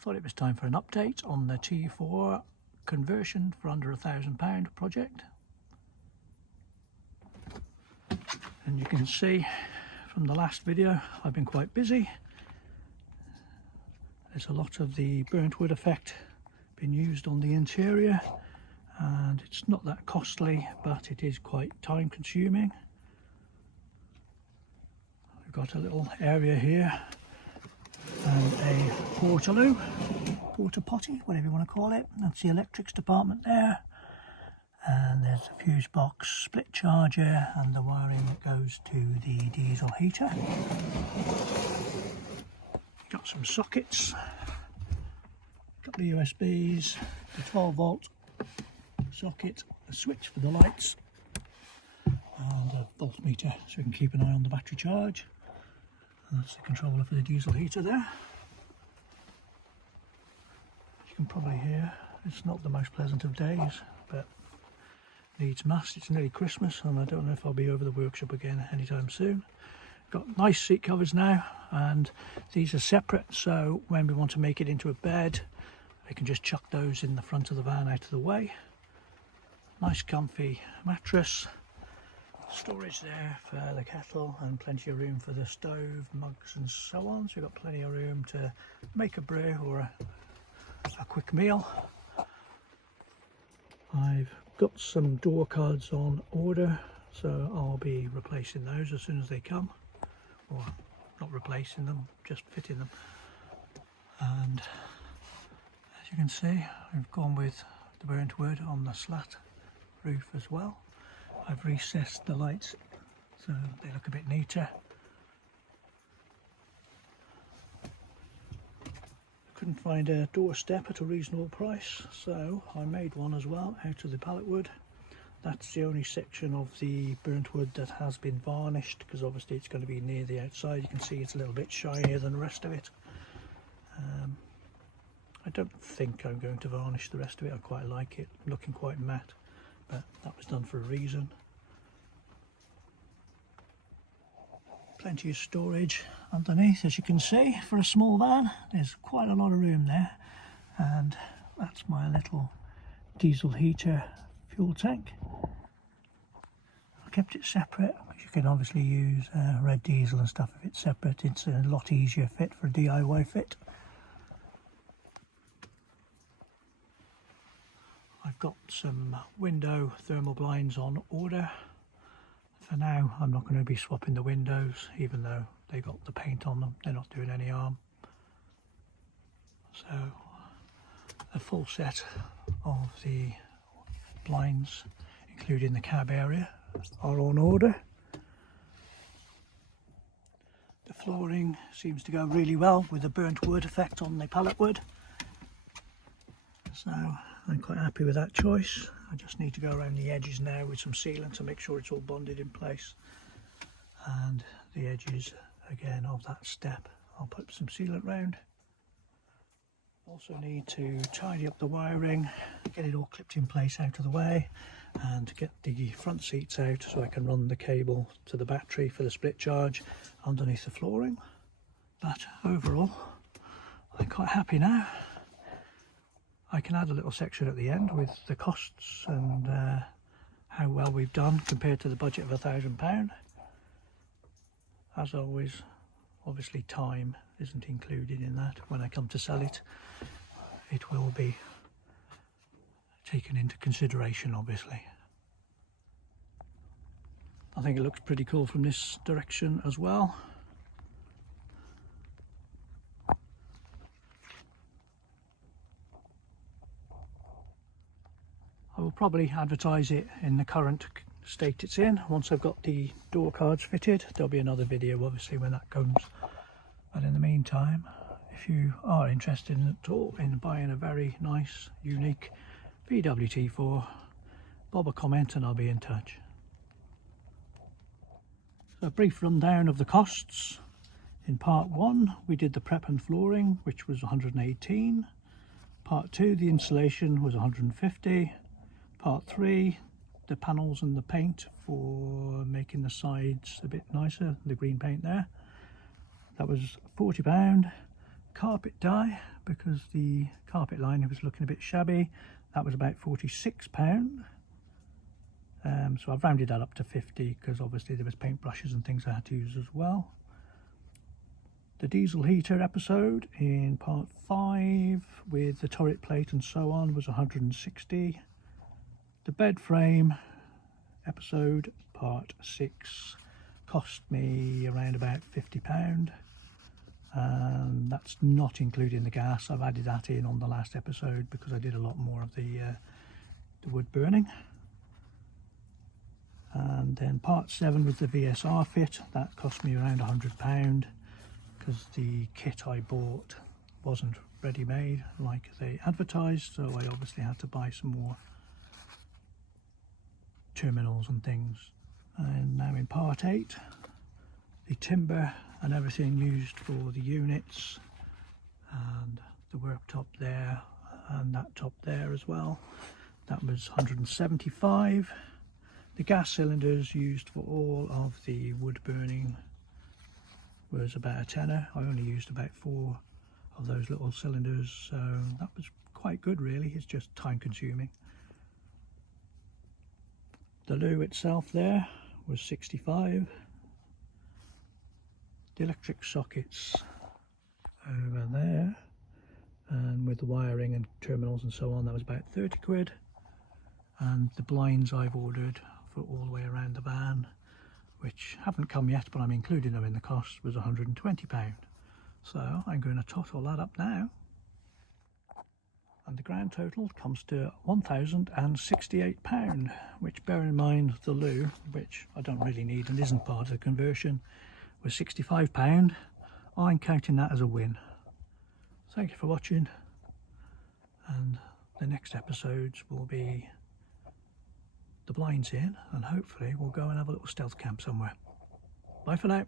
thought it was time for an update on the T4 conversion for under £1,000 project. And you can see from the last video I've been quite busy. There's a lot of the burnt wood effect being used on the interior, and it's not that costly, but it is quite time consuming. We've got a little area here and a portaloo, porta potty, whatever you want to call it. That's the electrics department there, and there's a fuse box, split charger, and the wiring that goes to the diesel heater. Got some sockets, a couple of USBs, a 12 volt socket, a switch for the lights, and a voltmeter so we can keep an eye on the battery charge. And that's the controller for the diesel heater there. You can probably hear it's not the most pleasant of days, but needs must. It's nearly Christmas and I don't know if I'll be over the workshop again anytime soon. Got nice seat covers now, and these are separate, so when we want to make it into a bed we can just chuck those in the front of the van out of the way. Nice comfy mattress, storage there for the kettle, and plenty of room for the stove, mugs and so on, so we've got plenty of room to make a brew or a quick meal. I've got some door cards on order, so I'll be replacing those as soon as they come. Or not replacing them, just fitting them. And as you can see, I've gone with the burnt wood on the slat roof as well. I've recessed the lights so they look a bit neater. Couldn't find a doorstep at a reasonable price, so I made one as well out of the pallet wood. That's the only section of the burnt wood that has been varnished, because obviously it's going to be near the outside. You can see it's a little bit shinier than the rest of it. I don't think I'm going to varnish the rest of it. I quite like it looking quite matte, but that was done for a reason. Plenty of storage underneath, as you can see, for a small van. There's quite a lot of room there, and that's my little diesel heater fuel tank. I kept it separate because you can obviously use red diesel and stuff if it's separate. It's a lot easier fit for a DIY fit. I've got some window thermal blinds on order. For now I'm not going to be swapping the windows, even though they got the paint on them. They're not doing any harm. So a full set of the blinds, including the cab area, are on order. The flooring seems to go really well with the burnt wood effect on the pallet wood, so I'm quite happy with that choice. I just need to go around the edges now with some sealant to make sure it's all bonded in place, and the edges again of that step I'll put some sealant round. Also need to tidy up the wiring, get it all clipped in place out of the way, and get the front seats out so I can run the cable to the battery for the split charge underneath the flooring. But overall I'm quite happy now. I can add a little section at the end with the costs and how well we've done compared to the budget of £1,000. As always, obviously time isn't included in that. When I come to sell it, it will be taken into consideration, obviously. I think it looks pretty cool from this direction as well. I will probably advertise it in the current state it's in. Once I've got the door cards fitted, there'll be another video obviously when that comes. But in the meantime, if you are interested at all in buying a very nice, unique VW T4, bob a comment and I'll be in touch. So a brief rundown of the costs. In part 1 we did the prep and flooring, which was 118. Part 2 the installation was 150. Part 3 the panels and the paint for making the sides a bit nicer, the green paint there. That was £40. carpet dye because the carpet liner was looking a bit shabby. That was about £46. So I've rounded that up to 50 because obviously there was paintbrushes and things I had to use as well. The diesel heater episode in part 5 with the turret plate and so on was 160. The bed frame episode part 6 cost me around about £50, and that's not including the gas. I've added that in on the last episode because I did a lot more of the wood burning. And then part 7 was the VSR fit. That cost me around £100 because the kit I bought wasn't ready made like they advertised, so I obviously had to buy some more terminals and things. And now in part 8, the timber and everything used for the units and the worktop there and that top there as well, that was 175. The gas cylinders used for all of the wood burning was about a tenner. I only used about 4 of those little cylinders, so that was quite good really. It's just time consuming. The loo itself there was 65. The electric sockets over there, and with the wiring and terminals and so on, that was about 30 quid. And the blinds I've ordered for all the way around the van, which haven't come yet but I'm including them in the cost, was £120. So I'm going to tot all that up now, and the grand total comes to £1,068, which, bear in mind the loo, which I don't really need and isn't part of the conversion, was £65. I'm counting that as a win. Thank you for watching, and the next episodes will be the blinds in, and hopefully we'll go and have a little stealth camp somewhere. Bye for now.